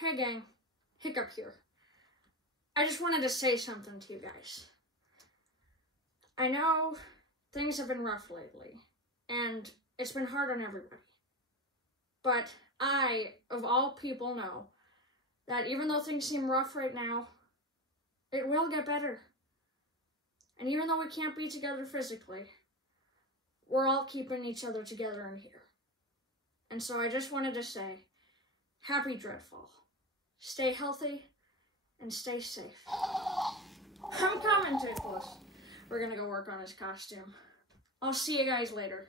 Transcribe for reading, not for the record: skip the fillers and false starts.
Hey gang, Hiccup here. I just wanted to say something to you guys. I know things have been rough lately, and it's been hard on everybody. But I, of all people, know that even though things seem rough right now, it will get better. And even though we can't be together physically, we're all keeping each other together in here. And so I just wanted to say, happy Dreadfall. Stay healthy and stay safe. I'm coming, Tickles. We're gonna go work on his costume. I'll see you guys later.